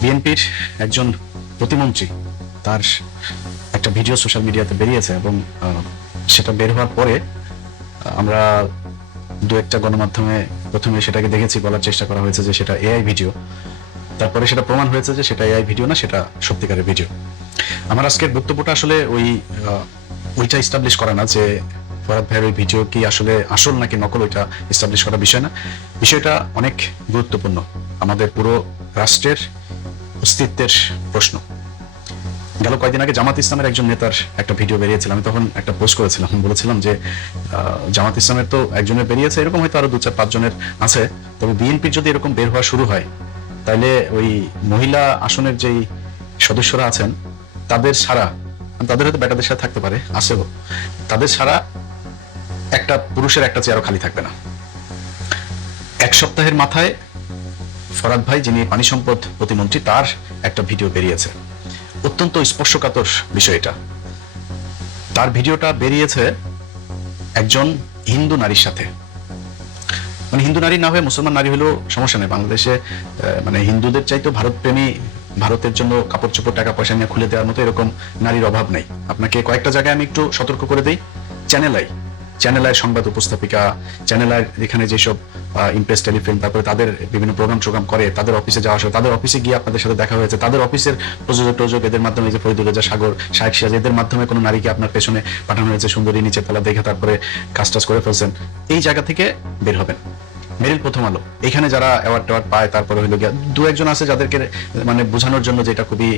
বিএনপির একজন প্রতিমন্ত্রী তার একটা ভিডিও সোশ্যাল মিডিয়াতে বেরিয়েছে এবং সেটা বের হওয়ার পরে আমরা দু একটা গণমাধ্যমে প্রথমে সেটাকে দেখেছি, বলার চেষ্টা করা হয়েছে যে সেটা এআই ভিডিও। তারপরে সেটা প্রমাণ হয়েছে যে সেটা এআই ভিডিও না, সেটা সত্যিকারের ভিডিও। আমার আজকের বক্তব্যটা আসলে ওইটা ইস্টাবলিশ করা না যে ফরহাদ ভাইয়ের ওই ভিডিও কি আসলে আসল নাকি নকল, ওইটা ইস্টাবলিশ করার বিষয় না। বিষয়টা অনেক গুরুত্বপূর্ণ, আমাদের পুরো রাষ্ট্রের অস্তিত্বের প্রশ্ন। গেল কয়েকদিন আগে জামাত ইসলামের একজন নেতার একটা ভিডিও বেরিয়েছিল, আমি তখন একটা পোস্ট করেছিলাম, বলেছিলাম যে জামাত ইসলামের তো একজনের বেরিয়েছে, এরকম হয়তো আরো 2-4-5 জনের আছে, তবে বিএনপির যদি এরকম বের হওয়া শুরু হয় তাহলে ওই মহিলা আসনের যেই সদস্যরা আছেন তাদের ছাড়া, তাদের হয়তো বেটাদের সাথে থাকতে পারে, আসেও, তাদের ছাড়া একটা পুরুষের একটা চেয়ারও খালি থাকবে না। এক সপ্তাহের মাথায় ফরহাদ ভাই, যিনি পানি সম্পদ প্রতিমন্ত্রী, তার একটা ভিডিও বেরিয়েছে। অত্যন্ত স্পর্শকাতর বিষয় এটা। তার ভিডিওটা বেরিয়েছে একজন হিন্দু নারীর সাথে, মানে হিন্দু নারী না হয়ে মুসলমান নারী হলেও সমস্যা নেই। বাংলাদেশে মানে হিন্দুদের চাইতে ভারত প্রেমী, ভারতের জন্য কাপড় চোপড় টাকা পয়সা নিয়ে খুলে দেওয়ার মতো এরকম নারীর অভাব নেই। আপনাকে কয়েকটা জায়গায় আমি একটু সতর্ক করে দিই। চ্যানেল আই সংবাদ উপস্থাপিকা, চ্যানেল আই এখানে যেসব ইমপ্রেস টেলিফিল্ম, তারপরে তাদের বিভিন্ন প্রোগ্রাম করে, তাদের অফিসে যাওয়া আসে, তাদের অফিসে গিয়ে আপনাদের সাথে দেখা হয়েছে, তাদের অফিসের প্রযোজক এদের মাধ্যমে, যে ফরিদুল রেজা সাগর, শাহেক সিরাজ, এদের মাধ্যমে কোনো নারীকে আপনার পেছনে পাঠানো হয়েছে, সুন্দরী নিচের তলা দেখে তারপরে কাজ করে ফেলছেন। এই জায়গা থেকে বের হবেন। মেরিল, প্রথম আলো, এখানে যারা অ্যাওয়ার্ড পায়, তারপরে হইলো গিয়া দু একজন আছে যাদেরকে মানে বোঝানোর জন্য, যেটা খুবই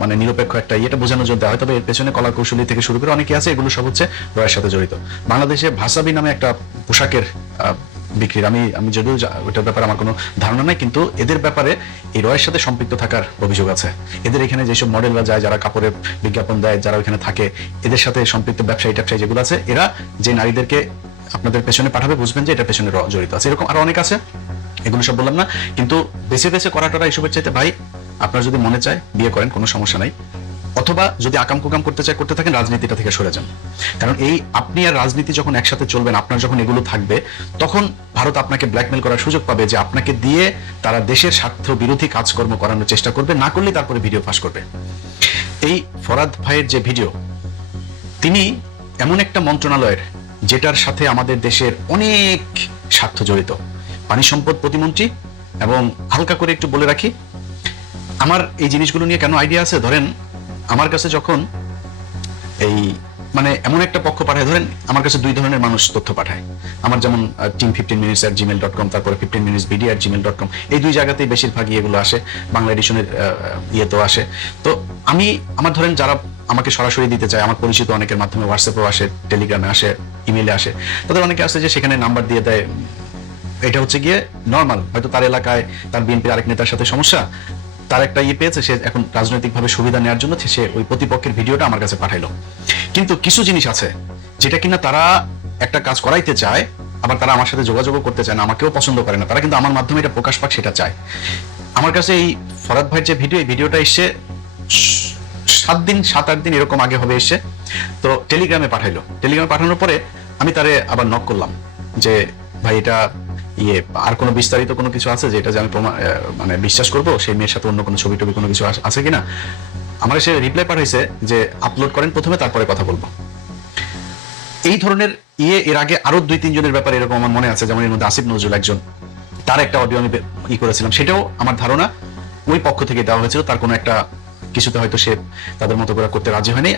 মানে নিরপেক্ষ একটা এটা বোঝানোর জন্য দেওয়া হয়, তবে এর পেছনে কলা কৌশলী থেকে শুরু করে অনেকে আছে, এগুলো সব হচ্ছে রয়ের সাথে জড়িত। বাংলাদেশে ভাসাবি নামে একটা পোশাকের বিক্রির, আমি যদিও ওটার ব্যাপারে আমার কোনো ধারণা নাই, কিন্তু এদের ব্যাপারে এই রয়ের সাথে সম্পৃক্ত থাকার অভিযোগ আছে। এদের এখানে যেসব মডেলরা যায়, যারা কাপড়ের বিজ্ঞাপন দেয়, যারা ওইখানে থাকে, এদের সাথে সম্পৃক্ত ব্যবসায়ী যেগুলো আছে, এরা যে নারীদেরকে আপনাদের পেছনে পাঠাবে, বুঝবেন যে এটা পেছনে জড়িত আছে। এরকম আরো অনেক আছে, এগুলো সব বললাম না। কিন্তু বেছে করাটা এসবের চাইতে, ভাই আপনার যদি মনে চায় বিয়ে করেন, কোনো সমস্যা নাই, অথবা যদি আকাম কুকাম করতে চায়, করতে থাকেন, রাজনীতিটা থেকে সরে যান। কারণ এই আপনি আর রাজনীতি যখন একসাথে চলবেন, আপনার যখন এগুলো থাকবে, তখন ভারত আপনাকে ব্ল্যাকমেল করার সুযোগ পাবে, যে আপনাকে দিয়ে তারা দেশের স্বার্থ বিরোধী কাজকর্ম করানোর চেষ্টা করবে, না করলে তারপরে ভিডিও ফাঁস করবে। এই ফরহাদ ভাইয়ের যে ভিডিও, তিনি এমন একটা মন্ত্রণালয়ের যেটার সাথে আমাদের দেশের অনেক স্বার্থ জড়িত, পানি সম্পদ প্রতিমন্ত্রী। এবং হালকা করে একটু বলে রাখি, আমার এই জিনিসগুলো নিয়ে কেন আইডিয়া আছে, ধরেন আমার কাছে যখন এই মানে এমন একটা পক্ষ পাঠায়, ধরেন আমার কাছে 2 ধরনের মানুষ তথ্য পাঠায়। আমার যেমন team15minutes@gmail.com, তারপরে 15minutesbd@gmail.com, এই 2 জায়গাতেই বেশিরভাগই এগুলো আসে, বাংলা এডিশনের ইয়েতেও আসে। তো আমার ধরেন যারা আমাকে সরাসরি দিতে চায়, আমার পরিচিত অনেকের মাধ্যমে হোয়াটসঅ্যাপেও আসে, টেলিগ্রামে আসে, ইমেইলে আসে, তাদের অনেকে আছে যে সেখানে নাম্বার দিয়ে দেয়। এটা হচ্ছে গিয়ে নর্মাল, হয়তো তার এলাকায় তার বিএনপির আরেক নেতার সাথে সমস্যা, তার একটা পেয়েছে, সে এখন রাজনৈতিকভাবে সুবিধা নেওয়ার জন্য সে ওই প্রতিপক্ষের ভিডিওটা আমার কাছে পাঠাইলো। কিন্তু কিছু জিনিস আছে যেটা কিনা তারা একটা কাজ করাইতে চায়, আবার তারা আমার সাথে যোগাযোগও করতে চায় না, আমাকেও পছন্দ করে না, তারা কিন্তু আমার মাধ্যমে এটা প্রকাশ পাক সেটা চায়। আমার কাছে এই ফরহাদ ভাইয়ের যে এই ভিডিওটা এসছে 7-8 দিন এরকম আগে হবে এসছে। তো টেলিগ্রামে পাঠানোর পরে আমি তারে আবার নক করলাম যে ভাই, এটা আর কোনো বিস্তারিত কোনো কিছু আছে যে এটা যে আমি মানে বিশ্বাস করবো, সেই মেয়ের সাথে অন্য কোনো ছবি টবি কোনো কিছু আছে কিনা। আমার সে রিপ্লাই পাঠাইছে যে আপলোড করেন প্রথমে, তারপরে কথা বলবো। এই ধরনের এর আগে আরো 2-3 জনের ব্যাপারে এরকম আমার মনে আছে, যেমন এর মধ্যে আসিফ নজরুল একজন, তার একটা অডিও আমি করেছিলাম, সেটাও আমার ধারণা ওই পক্ষ থেকে দেওয়া হয়েছিল। তার কোনো একটা কিছুতে হয়তো সে তাদের মতো করে করতে রাজি হয়নি,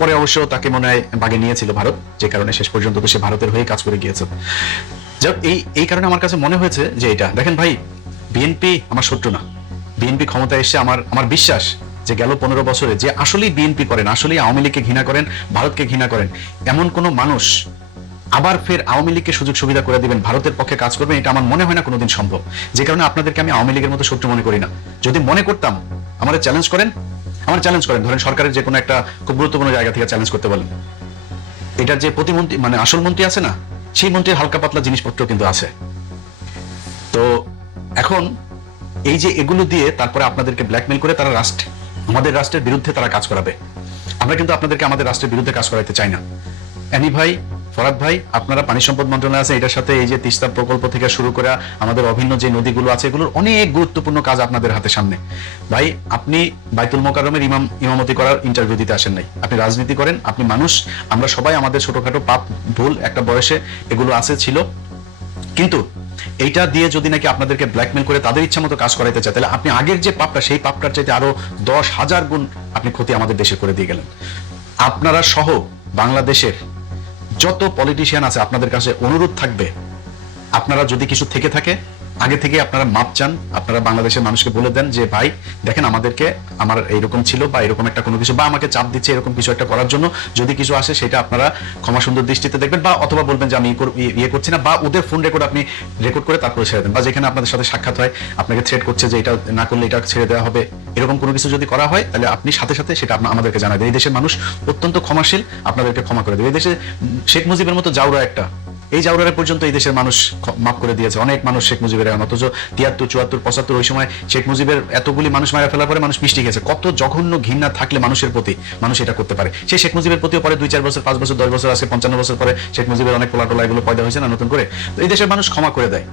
পরে অবশ্য তাকে মনে হয় বাগে নিয়েছিল ভারত, যে কারণে শেষ পর্যন্ত তো সে ভারতের হয়ে কাজ করে গিয়েছে। এই কারণে আমার কাছে মনে হয়েছে যে এটা দেখেন ভাই, বিএনপি আমার শত্রু না। বিএনপি ক্ষমতায় এসে আমার বিশ্বাস যে গেল 15 বছরে যে আসলেই বিএনপি করেন, আসলেই আওয়ামী লীগকে ঘৃণা করেন, ভারতকে ঘৃণা করেন, এমন কোন মানুষ আবার ফের আওয়ামী লীগকে সুযোগ সুবিধা করে দিবেন, ভারতের পক্ষে কাজ করবেন, এটা আমার মনে হয় না কোনোদিন সম্ভব। যে কারণে আপনাদেরকে আমি আওয়ামী লীগের মতো শত্রু মনে করি না। যদি মনে করতাম, আমাদের চ্যালেঞ্জ করেন, ধরেন সরকারের যে কোনো একটা খুব গুরুত্বপূর্ণ জায়গা থেকে চ্যালেঞ্জ করতে বলেন। এটার যে প্রতিমন্ত্রী মানে আসল মন্ত্রী আছে না, সেই মন্ত্রীর হালকা পাতলা জিনিসপত্র কিন্তু আছে। তো এখন এই যে এগুলো দিয়ে তারপরে আপনাদেরকে ব্ল্যাকমেল করে তারা আমাদের রাষ্ট্রের বিরুদ্ধে তারা কাজ করাবে। আমরা কিন্তু আপনাদেরকে আমাদের রাষ্ট্রের বিরুদ্ধে কাজ করাইতে চাই না। এনি ভাই ফরাদ ভাই, আপনারা পানি সম্পদ মন্ত্রণালয় আছে, এটার সাথে এই যে তিস্তা প্রকল্প থেকে শুরু করে আমাদের অভিন্ন যে নদীগুলো আছে, এগুলোর অনেক গুরুত্বপূর্ণ কাজ আপনাদের হাতে সামনে। ভাই, আপনি বাইতুল মোকাররমের ইমামতি করার ইন্টারভিউ দিতে আসেন নাই, আপনি রাজনীতি করেন, আপনি মানুষ। আমরা সবাই আমাদের ছোটখাটো পাপ ভুল একটা বয়সে এগুলো আছে ছিল, কিন্তু এইটা দিয়ে যদি নাকি আপনাদেরকে ব্ল্যাকমেল করে তাদের ইচ্ছা মতো কাজ করাইতে চায়, তাহলে আপনি আগের যে পাপটা, সেই পাপটার চাইতে আরো 10,000 গুণ আপনি ক্ষতি আমাদের দেশে করে দিয়ে গেলেন। আপনারা সহ বাংলাদেশের যত পলিটিশিয়ান আছে, আপনাদের কাছে অনুরোধ থাকবে, আপনারা যদি কিছু থেকে থাকে আগে থেকে আপনারা মাপ চান, আপনারা বাংলাদেশের মানুষকে বলে দেন যে ভাই দেখেন, আমাদেরকে আমার এইরকম ছিল বা এরকম একটা কোনো কিছু, বা আমাকে চাপ দিচ্ছে এরকম কিছু একটা করার জন্য, যদি কিছু আসে সেটা আপনারা ক্ষমা সুন্দর দৃষ্টিতে দেখবেন, বা অথবা বলবেন যে আমি ইয়ে করছি না, বা ওদের ফোন রেকর্ড আপনি রেকর্ড করে তারপরে ছেড়ে দেন, বা যেখানে আপনাদের সাথে সাক্ষাৎ হয় আপনাকে থ্রেট করছে যে এটা না করলে এটা ছেড়ে দেওয়া হবে, এরকম কোনো কিছু যদি করা হয় তাহলে আপনি সাথে সাথে সেটা আমাদেরকে জানাই দেন। এই দেশের মানুষ অত্যন্ত ক্ষমাশীল, আপনাদেরকে ক্ষমা করে দেবে। এই দেশে শেখ মুজিবের মতো জাউরা একটা, এই জাউরারে পর্যন্ত এই দেশের মানুষ মাফ করে দিয়েছে, অনেক মানুষ শেখ মুজিবের, অথচ 73, 74, 75 ওই সময় শেখ মুজিবের এতগুলি মানুষ মারা ফেলার পরে মানুষ মিষ্টি খেয়েছে। কত জঘন্য ঘৃণা থাকলে মানুষের প্রতি মানুষ এটা করতে পারে। সেই শেখ মুজিবের প্রতিও পরে 2-4 বছর, 5 বছর, 10 বছর, আজকে 55 বছর পরে শেখ মুজিবের অনেক পোলাটোলা এগুলো পয়দা হয়েছে না নতুন করে। তো এই দেশের মানুষ ক্ষমা করে দেয়,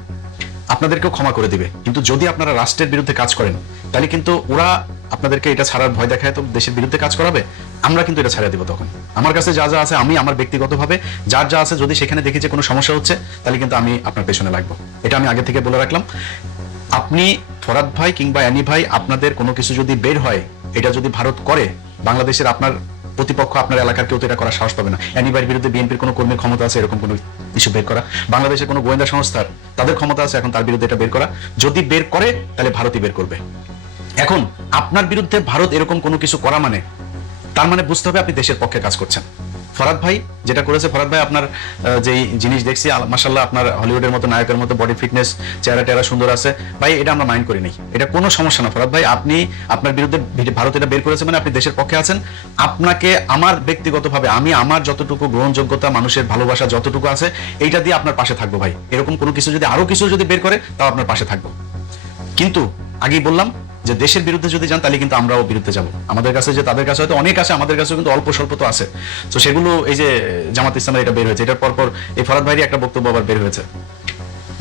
আপনাদেরকেও ক্ষমা করে দিবে। কিন্তু যদি আপনারা রাষ্ট্রের বিরুদ্ধে কাজ করেন, তাহলে কিন্তু ওরা আপনাদেরকে এটা ছাড়ার ভয় দেখায়, তো দেশের বিরুদ্ধে কাজ করাবে, আমরা কিন্তু এটা ছাড়া দিব। তখন আমার কাছে যা যা আছে, আমি আমার ব্যক্তিগতভাবে যার যা আছে, যদি সেখানে দেখি যে কোনো সমস্যা হচ্ছে, তাহলে কিন্তু আমি আপনার পেছনে লাগবো। এটা আমি আগে থেকে বলে রাখলাম। আপনি ফরাদ ভাই কিংবা অ্যানি ভাই, আপনাদের কোনো কিছু যদি বের হয়, এটা যদি ভারত করে, বাংলাদেশের আপনার প্রতিপক্ষ, আপনার এলাকার কেউ তো এটা করার সাহস পাবে না। অ্যানি ভাইয়ের বিরুদ্ধে বিএনপির কোনো কর্মীর ক্ষমতা আছে এরকম কোনো ইস্যু বের করা? বাংলাদেশের কোনো গোয়েন্দা সংস্থার তাদের ক্ষমতা আছে এখন তার বিরুদ্ধে এটা বের করা? যদি বের করে, তাহলে ভারতই বের করবে। এখন আপনার বিরুদ্ধে ভারত এরকম কোনো কিছু করা মানে, তার মানে বুঝতে হবে আপনি দেশের পক্ষে কাজ করছেন। ফরাদ ভাই যেটা করেছে, ফরাদ ভাই আপনার যেই জিনিস দেখছি, মাশাআল্লাহ, আপনার হলিউডের মতো নায়কের মতো বডি ফিটনেস, চেহারা টেরা সুন্দর আছে ভাই, এটা আমরা মাইন্ড করি নাই, এটা কোনো সমস্যা না। ফরাদ ভাই, আপনি আপনার বিরুদ্ধে ভারত এটা বের করেছে মানে আপনি দেশের পক্ষে আছেন। আপনাকে আমার ব্যক্তিগতভাবে, আমি আমার যতটুকু গ্রহণযোগ্যতা, মানুষের ভালোবাসা যতটুকু আছে, এইটা দিয়ে আপনার পাশে থাকবো ভাই। এরকম কোনো কিছু যদি, আরো কিছু যদি বের করে, তাও আপনার পাশে থাকবো। কিন্তু আগেই বললাম যে দেশের বিরুদ্ধে যদি যান, তাহলে কিন্তু আমরাও বিরুদ্ধে যাব। আমাদের কাছে যে তাদের কাছে হয়তো অনেক আছে, আমাদের কাছে কিন্তু অল্প স্বল্প তো আছে। তো সেগুলো, এই যে জামাত ইসলামের এটা বের হয়েছে, এটার পরপর এই ফরাদ ভাইয়ের একটা বক্তব্য আবার বের হয়েছে,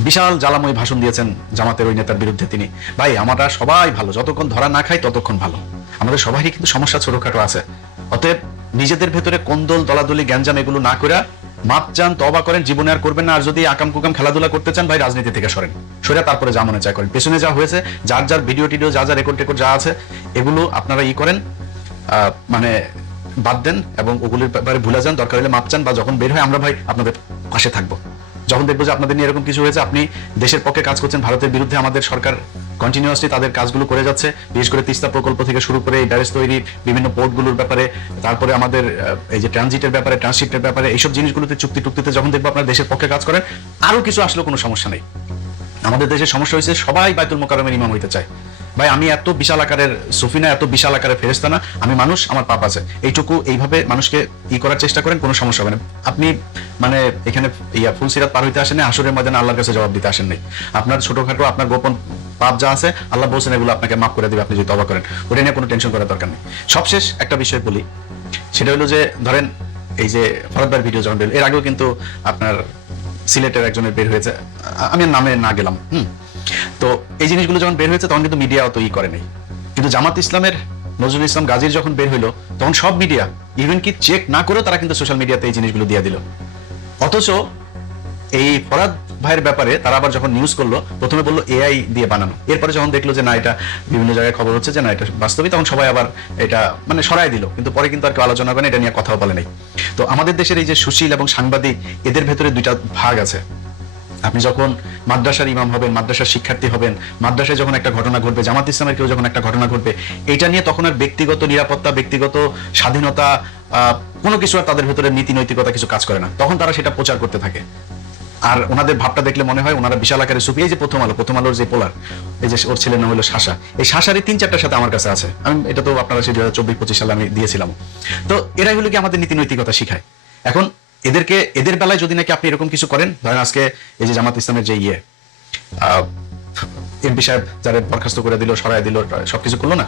বিশাল জ্বালাময় ভাষণ দিয়েছেন জামাতের ওই নেতার বিরুদ্ধে তিনি। ভাই, আমরা সবাই ভালো, যতক্ষণ ধরা না খাই ততক্ষণ ভালো। আমাদের সবারই কিন্তু সমস্যা ছোটখাটো আছে। অতএব নিজেদের ভেতরে কোন্দল, দলাদলি, গ্যাঞ্জাম এগুলো না করে মাপ চান, তওবা করেন, জীবনে আর করবেন না। আর যদি আকাম কুকাম খেলাধুলা করতে চান, ভাই রাজনীতি থেকে সরেন, সরে তারপরে যা মনে চায় করেন। পেছনে যা হয়েছে, যার যার ভিডিও টিডিও, যা যা রেকর্ড টেকর্ড যা আছে, এগুলো আপনারা করেন, মানে বাদ দেন এবং ওগুলির ব্যাপারে ভুলে যান। দরকার হলে মাপ চান, বা যখন বের হয় আমরা ভাই আপনাদের পাশে থাকবো। যখন দেখবো যে আপনাদের নিয়ে এরকম কিছু হয়েছে, আপনি দেশের পক্ষে কাজ করছেন, ভারতের বিরুদ্ধে আমাদের সরকার কন্টিনিউয়াসলি তাদের কাজগুলো করে যাচ্ছে, বিশেষ করে তিস্তা প্রকল্প থেকে শুরু করে এই ব্যারেজ তৈরি, বিভিন্ন পোর্টগুলোর ব্যাপারে, তারপরে আমাদের এই যে ট্রানজিটের ব্যাপারে, ট্রান্সশিপ্টের ব্যাপারে, এইসব জিনিসগুলোতে টুক্তিতে যখন দেখবো আপনার দেশের পক্ষে কাজ করেন, আরো কিছু আসলেও কোনো সমস্যা নেই। আমাদের দেশের সমস্যা হয়েছে সবাই বাইতুল মোকাররমের ইমাম হইতে চায়। ভাই, আমি এত বিশাল আকারের সুফিনা, এত বিশাল আকারের ফেরেশতা না, আমি মানুষ, আমার পাপ আছে। এইটুকু এইভাবে মানুষকে করার চেষ্টা করেন, কোনো সমস্যা হবে না। আপনি মানে এখানে ফুলসিরাত পার হইতে আসেন, আসরের ময়দানে আল্লাহর কাছে জবাব দিতে আসেন নাই। আপনার ছোটখাটো, আপনার গোপন পাপ যা আছে, আল্লাহ বলছেন এগুলো আপনাকে মাফ করে দিবে, আপনি যদি তওবা করেন। ওটা নিয়ে কোনো টেনশন করার দরকার নেই। সবশেষ একটা বিষয় বলি, সেটা হলো যে ধরেন এই যে ফরাদ ভাইয়ের ভিডিও যখন বের, এর আগেও কিন্তু আপনার সিলেটের একজনের বের হয়েছে, আমি নামে না গেলাম, তো এই জিনিসগুলো যখন বের হয়েছে তখন কিন্তু মিডিয়া অত করে নেই। কিন্তু জামাত ইসলামের নজরুল ইসলাম গাজীর যখন বের হইলো, তখন সব মিডিয়া ইভেন কি চেক না করেও তারা কিন্তু সোশ্যাল মিডিয়াতে এই জিনিসগুলো দিয়ে দিল। অথচ এই ফরাদ ভাইয়ের ব্যাপারে তারা আবার যখন নিউজ করলো, প্রথমে বললো এআই দিয়ে বানানো, এরপরে যখন দেখলো যে না, এটা বিভিন্ন জায়গায় খবর হচ্ছে যে না এটা বাস্তবিক, তখন সবাই আবার এটা মানে সরাই দিল। কিন্তু পরে কিন্তু আর কেউ আলোচনা করেন, এটা নিয়ে কথাও বলে নাই। তো আমাদের দেশের এই যে সুশীল এবং সাংবাদিক, এদের ভেতরে দুইটা ভাগ আছে। আপনি যখন মাদ্রাসার ইমাম হবেন, মাদ্রাসার শিক্ষার্থী হবেন, মাদ্রাসায় যখন একটা ঘটনা ঘটবে, জামাত ইসলামের কেউ যখন একটা ঘটনা ঘটবে, এটা নিয়ে তখন আর ব্যক্তিগত নিরাপত্তা, ব্যক্তিগত স্বাধীনতা, কোনো কিছু আর তাদের ভেতরে নীতি নৈতিকতা কিছু কাজ করে না। তখন তারা সেটা প্রচার করতে থাকে। আর ওনাদের ভাবটা দেখলে মনে হয় ওনারা বিশাল আকারে সুফি। এই যে প্রথম আলোর যে পোলার, এই যে ওর ছেলের নাম হলো শাসা, এই শাসারই 3-4টার সাথে আমার কাছে আছে। আমি এটা তো আপনারা সেই 2024-25 সালে আমি দিয়েছিলাম। তো এরাই হলো কি আমাদের নীতি নৈতিকতা শিখায়। এখন এদের বেলায় যদি নাকি আপনি এরকম কিছু করেন, ধরেন আজকে এই যে জামাত ইসলামের যে এমপি সাহেব যারা বরখাস্ত করে দিল, সরাই দিল, সবকিছু করলো না।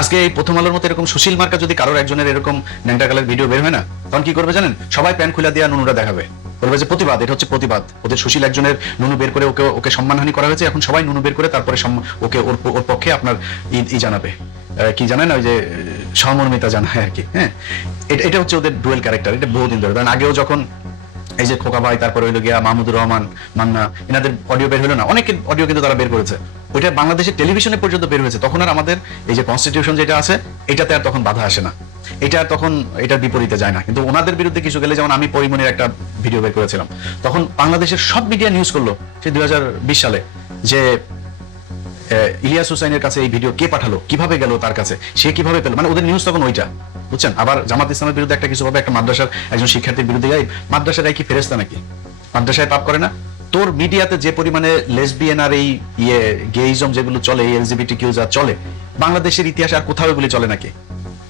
আজকে এই প্রথম আলোর মতো এরকম সুশীল মার্কা যদি কারোর একজনের এরকম ন্যাংটাকালের ভিডিও বের হয় না, তখন কি করবে জানেন? সবাই প্যান খুলে দিয়ে নুনুরা দেখাবে, বলবে যে প্রতিবাদ, এটা হচ্ছে প্রতিবাদ। ওদের সুশীল একজনের নুনু বের করে ওকে সম্মানহানি করা হয়েছে, এখন সবাই নুনু বের করে তারপরে ওকে ওর পক্ষে আপনার ই জানাবে, কি জানেন ওই যে সহমর্মিতা জানায় আর কি। হ্যাঁ, এটা হচ্ছে ওদের ডুয়েল ক্যারেক্টার। এটা বহুদিন ধরে, কারণ আগেও যখন এই যে খোকা ভাই, তারপরে হইলো গিয়া মাহমুদুর রহমান মান্না, এনাদের অডিও বের হলো না, অনেকের অডিও কিন্তু তারা বের করেছে, ওইটা বাংলাদেশের টেলিভিশনে পর্যন্ত বের হয়েছে। তখন আর আমাদের এই যে কনস্টিটিউশন যেটা আছে এটাতে আর তখন বাধা আসে না, এটা তখন এটার বিপরীতে যায় না। কিন্তু ওনাদের বিরুদ্ধে কিছু গেলে, যেমন আমি পরিমণির একটা ভিডিও বের করেছিলাম, তখন বাংলাদেশের সব মিডিয়া নিউজ করলো সেই 2020 সালে যে ইলিয়াস হুসাইনের কাছে এই ভিডিও কে পাঠালো, কিভাবে গেল তার কাছে, সে কিভাবে পেল, মানে ওদের নিউজ তখন ওইটা, বুঝছেন। আবার জামাত ইসলামের বিরুদ্ধে একটা কিছু হবে, একটা মাদ্রাসার একজন শিক্ষার্থীর বিরুদ্ধে, মাদ্রাসার কি ফেরেস্তা নাকি? মাদ্রাসায় পাপ করে না? তোর মিডিয়াতে যে পরিমাণে লেসবিয়ান আর এই গেইজম যেগুলো চলে, এলজিবিটি কিউ যা চলে, বাংলাদেশের ইতিহাসে আর কোথাও এগুলি চলে নাকি?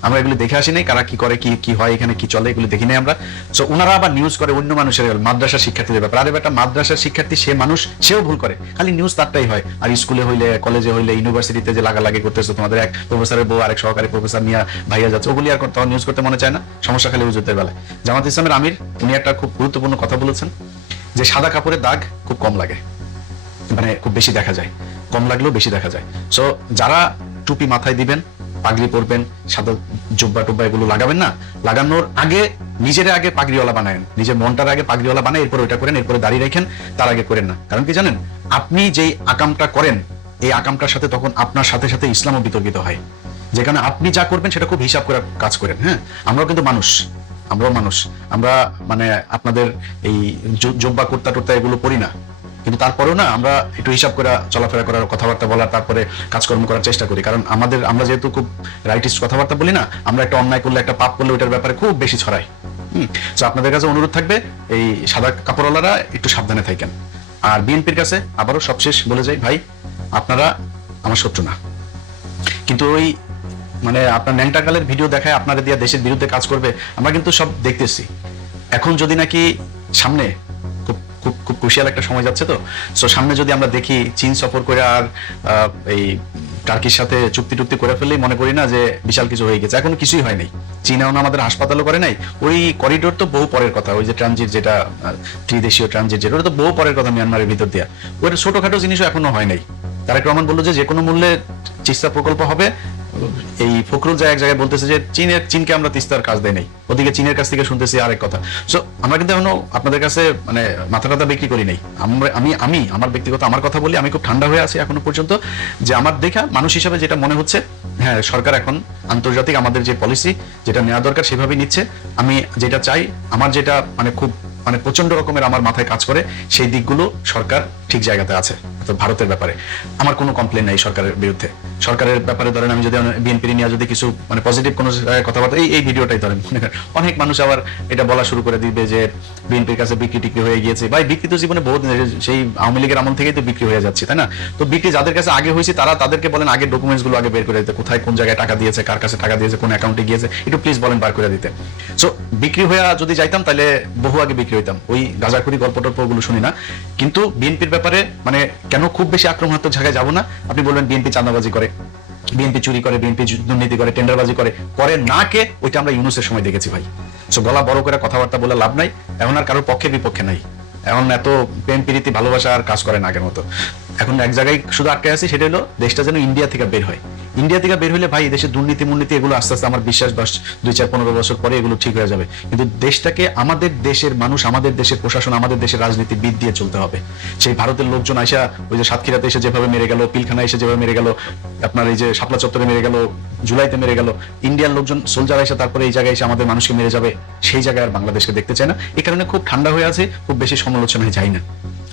আমরা এগুলো দেখে আসি নাই, কারা কি করে, কি হয় এখানে, কি চলে, এগুলো দেখি নাই আমরা। সো ওনারা আবার নিউজ করে অন্য মানুষের, মাদ্রাসার শিক্ষার্থীদের ব্যাপার। আরে বেটা, মাদ্রাসার শিক্ষার্থী সে মানুষ, সেও ভুল করে, খালি নিউজ তারটাই হয়। আর স্কুলে হইলে, কলেজে হইলে, ইউনিভার্সিটিতে যে লাগালাগি করতেছে, তোমাদের এক প্রফেসরের বউ আরেক সহকারী প্রফেসর নিয়ে ভাইয়া যাচ্ছে, ওগুলি আর তখন নিউজ করতে মনে চায় না, সমস্যা খালি হুজুরদের বেলায়। জামাত ইসলামের আমির উনি একটা খুব গুরুত্বপূর্ণ কথা বলেছেন যে সাদা কাপড়ের দাগ খুব কম লাগে, মানে খুব বেশি দেখা যায়, কম লাগলেও বেশি দেখা যায়। সো যারা টুপি মাথায় দিবেন, পাগড়ি পরবেন, সাদা জুব্বা টুব্বা এগুলো লাগাবেন না, লাগানোর আগে নিজের আগে পাগড়িওয়ালা বানায়েন, নিজের মনটার আগে পাগড়িওয়ালা বানায়, এরপর ওইটা করেন, এরপরে দাঁড়িয়ে রাখেন, তার আগে করেন না। কারণ কি জানেন, আপনি যেই আকামটা করেন, এই আকামটার সাথে তখন আপনার সাথে সাথে ইসলামও বিতর্কিত হয়, যেখানে আপনি যা করবেন সেটা খুব হিসাব করে কাজ করেন। হ্যাঁ, আমরাও কিন্তু মানুষ, আমরাও মানুষ, আমরা মানে আপনাদের এই জব্বা কুর্তা টুর্তা এগুলো পরি না, কিন্তু তারপরেও না আমরা একটু হিসাব করে চলাফেরা করার, কথাবার্তা বলার, তারপরে কাজকর্ম করার চেষ্টা করি। কারণ আমরা যেহেতু খুব রাইটিস্ট কথাবার্তা বলি না, আমরা একটা অন্যায় করলে, একটা পাপ করলে ওইটার ব্যাপারে খুব বেশি ছড়াই। তো আপনাদের কাছে অনুরোধ থাকবে, এই সাদা কাপড়ওয়ালারা একটু সাবধানে থাকেন। আর বিএনপির কাছে আবারও সবশেষ বলে যাই, ভাই আপনারা আমার শত্রু না, কিন্তু ওই মানে আপনার ন্যাংটাকালের ভিডিও দেখায় আপনারা দিয়ে দেশের বিরুদ্ধে কাজ করবে, আমরা কিন্তু সব দেখতেছি। এখন যদি নাকি সামনে খুব খুব খুব ক্রুশিয়াল একটা সময় যাচ্ছে, তো সো সামনে যদি আমরা দেখি চীন সফর করে আর এই টার্কির সাথে চুক্তি টুক্তি করে ফেললেই মনে করি না যে বিশাল কিছু হয়ে গেছে। এখনো কিছুই হয় নাই, চীনাও না আমাদের হাসপাতালও করে নাই। ওই করিডোর তো বহু পরের কথা, ওই যে ট্রানজিট যেটা ত্রিদেশীয় ট্রানজিট যেটা, ওটা তো বহু পরের কথা মিয়ানমারের ভিতর দিয়া। ওটা ছোটখাটো জিনিসও এখনো হয় নাই। তারেক রহমান বললো যে কোনো মূল্যে তিস্তা প্রকল্প হবে। এই ফখরুল এক জায়গায় বলতেছে যে চীনকে আমরা তিস্তার কাজ দেয় নাই, ওদিকে চীনের কাছ থেকে শুনতেছি আরেক কথা। সো আমরা কিন্তু এখনো আপনাদের কাছে মানে মাথা টাথা বিক্রি করি নাই। আমি আমার ব্যক্তিগত আমার কথা বলি, আমি খুব ঠান্ডা হয়ে আছি এখনো পর্যন্ত, যে আমার দেখা মানুষ হিসাবে যেটা মনে হচ্ছে, হ্যাঁ সরকার এখন আন্তর্জাতিক আমাদের যে পলিসি যেটা নেওয়া দরকার সেভাবেই নিচ্ছে। আমি যেটা চাই, আমার যেটা মানে খুব মানে প্রচন্ড রকমের আমার মাথায় কাজ করে, সেই দিকগুলো সরকার ঠিক জায়গাতে আছে। তো ভারতের ব্যাপারে আমার কোনো কমপ্লেন নাই সরকারের বিরুদ্ধে। সরকারের ব্যাপারে ধরেন আমি যদি বিএনপি নিয়ে যদি কিছু মানে পজিটিভ কোনো কথাবার্তা, এই ভিডিওটাই ধরেন, অনেক মানুষ আবার এটা বলা শুরু করে দিবে যে বিএনপির কাছে বিক্রি টিক্রি হয়ে গিয়েছে। ভাই বিক্রি তো জীবনে বহু সেই আওয়ামী লীগের আমল থেকেই তো বিক্রি হয়ে যাচ্ছে, তাই না? তো বিক্রি যাদের কাছে আগে হয়েছে তাদেরকে বলেন আগের ডকুমেন্টস গুলো আগে বের করে দিতে, কোথায় কোন জায়গায় টাকা দিয়েছে, কার কাছে টাকা দিয়েছে, কোন অ্যাকাউন্টে গিয়েছে, একটু প্লিজ বলেন বার করে দিতে। সো বিক্রি হয়ে যদি যাইতাম তাহলে বহু আগে বিক্রি হইতাম, ওই গাঁজাখুরি গল্প টল্প ওগুলো শুনি না। কিন্তু বিএনপির ব্যাপারে মানে কেন খুব বেশি আক্রমণাত্মক জায়গায় যাবো না। আপনি বলবেন বিএনপি চাঁদাবাজি করে, বিএনপি চুরি করে, বিএনপি দুর্নীতি করে, টেন্ডারবাজি করে না কে, ওইটা আমরা ইউনুসের সময় দেখেছি ভাই। সো গলা বড় করে কথাবার্তা বলে লাভ নাই, এখন আর কারোর পক্ষে বিপক্ষে নাই, এখন এত প্রেম প্রীতি ভালোবাসা আর কাজ করে না আগের মতো। এখন এক জায়গায় শুধু আটকে আছি, সেটা হলো দেশটা যেন ইন্ডিয়া থেকে বের হয়। ইন্ডিয়া থেকে বের হলে ভাই দেশের দুর্নীতি মুর্নীতি এগুলো আস্তে আস্তে আমার বিশ্বাস 2-4-15 বছর পরে এগুলো ঠিক হয়ে যাবে। কিন্তু দেশটাকে আমাদের দেশের মানুষ, আমাদের দেশের প্রশাসন, আমাদের দেশের রাজনীতিবিদ দিয়ে চলতে হবে। সেই ভারতের লোকজন আইসা ওই যে সাতক্ষীরাতে এসে যেভাবে মেরে গেল, পিলখানা এসে যেভাবে মেরে গেল, আপনার এই যে শাপলা চত্বরে মেরে গেল, জুলাইতে মেরে গেল, ইন্ডিয়ার লোকজন সোলজার এসে তারপরে এই জায়গায় এসে আমাদের মানুষকে মেরে যাবে, সেই জায়গায় আর বাংলাদেশকে দেখতে চায় না। এই কারণে খুব ঠান্ডা হয়ে আছে, খুব বেশি সমালোচনায় যাই না।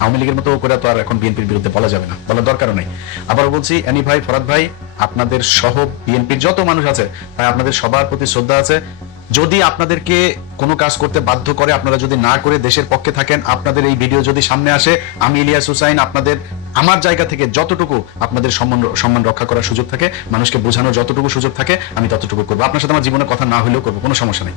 আওয়ামী লীগের মতো করে তো আর এখন বিএনপির বিরুদ্ধে বলা যাবে না, বলার দরকারও নেই। আবার বলছি, এনি ভাই, ফরাদ ভাই, আপনাদের সহ বিএনপির যত মানুষ আছে তাই আপনাদের সবার প্রতি শ্রদ্ধা আছে। যদি আপনাদেরকে কোনো কাজ করতে বাধ্য করে, আপনারা যদি না করে দেশের পক্ষে থাকেন, আপনাদের এই ভিডিও যদি সামনে আসে, আমি ইলিয়াস হুসাইন আপনাদের আমার জায়গা থেকে যতটুকু আপনাদের সম্মান রক্ষা করার সুযোগ থাকে, মানুষকে বোঝানোর যতটুকু সুযোগ থাকে, আমি ততটুকু করবো। আপনার সাথে আমার জীবনের কথা না হলেও করবো, কোনো সমস্যা নেই।